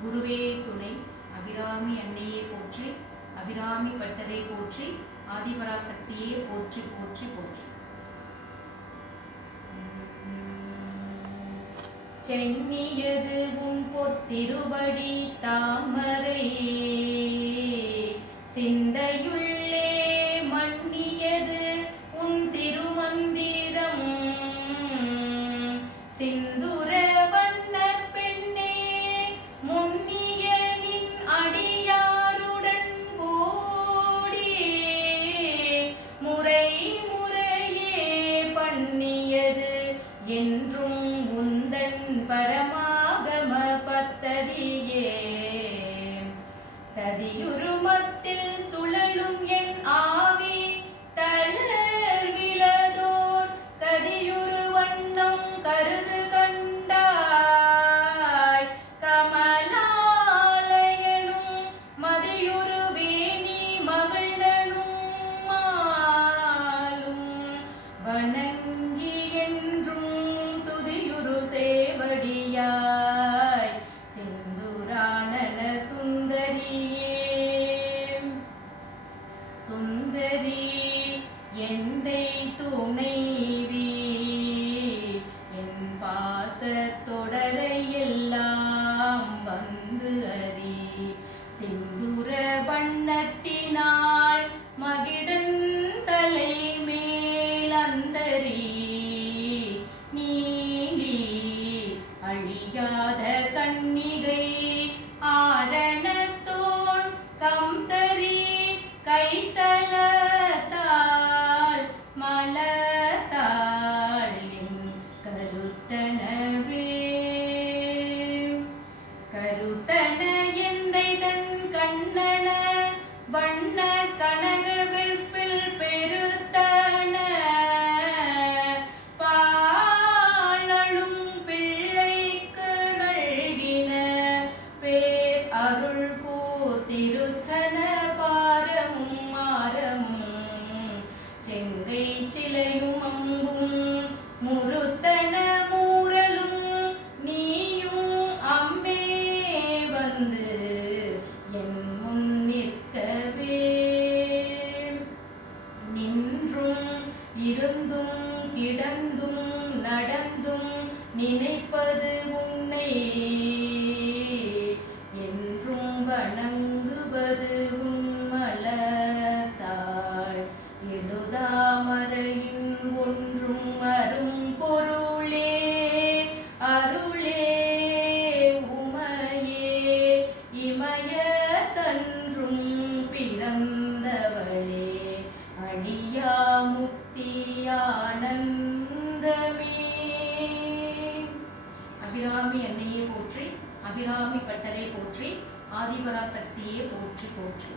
குருவே துணை. அபிராமி அன்னையே போற்றி, அபிராமி பட்டரை போற்றி, ஆதிபராசக்தியே போற்றி போற்றி போற்றி. சென்னியது உன் பொத்திருவடி தாமரையே, சிந்தையுள்ளே மன்னியது உன் திருமந்திரம். சிந்துர வண்ண பெண்ணே முன்னிய நின் அடியாருடன் கூடி, முறை முறையே பண்ணியது என்றும் உந்தன் பரமாகம பத்ததியே. ததியுருமத்தில் சுழலும் என் ஆவி தளர்விலதோர் கதியுரு வண்ணம் கருது கண்டாய். கமலாலயனும் மதியுரு வேணி மகிழ்ந்தனும் மாலும் வணங்கி என்றும் துதியுரு சேவடியாய். சிந்துரானன சுந்தரியே சுந்தரி எந்தை துணைவி, என் பாசத்தொடரையெல்லாம் வந்து அறி. சிந்துர வண்ணத்தினால் மகிடன் தலை மேலந்தரி, நீலி அழியாத கன்னிகை ஆரணத்தோன் கம்தரி, கைத்தலத்தாள் மலத்தாள் என் கருத்தனவே. கருத்தன எந்தை தன் கண்ணன வண்ண கனக விற்பில் பெருத்தன, பாழலும் பிள்ளைக்கு நல்கின பேர் அருள் கூர் திருத்தன பாரமும் மாரமும். செங்கை சிலையும் அம்பும் முருத்தன மூரலும், நீயும் அம்மே வந்து என் முன் நிற்கவே. நின்றும் இருந்தும் கிடந்தும் நடந்தும் நினைப்பது உன்னை, என்றும் வணங்குவது உன் மலத்தாள். எழுதாமறையின் ஒன்றும் அரும் பொருளே அருளே உமையே, இமய தன்றும் பிறந்தவளே அடியா முக்தி ஆனந்தமே. அபிராமி அன்னையே போற்றி, அபிராமி பட்டரை போற்றி, ஆதிபராசக்தியே போற்றி போற்றி.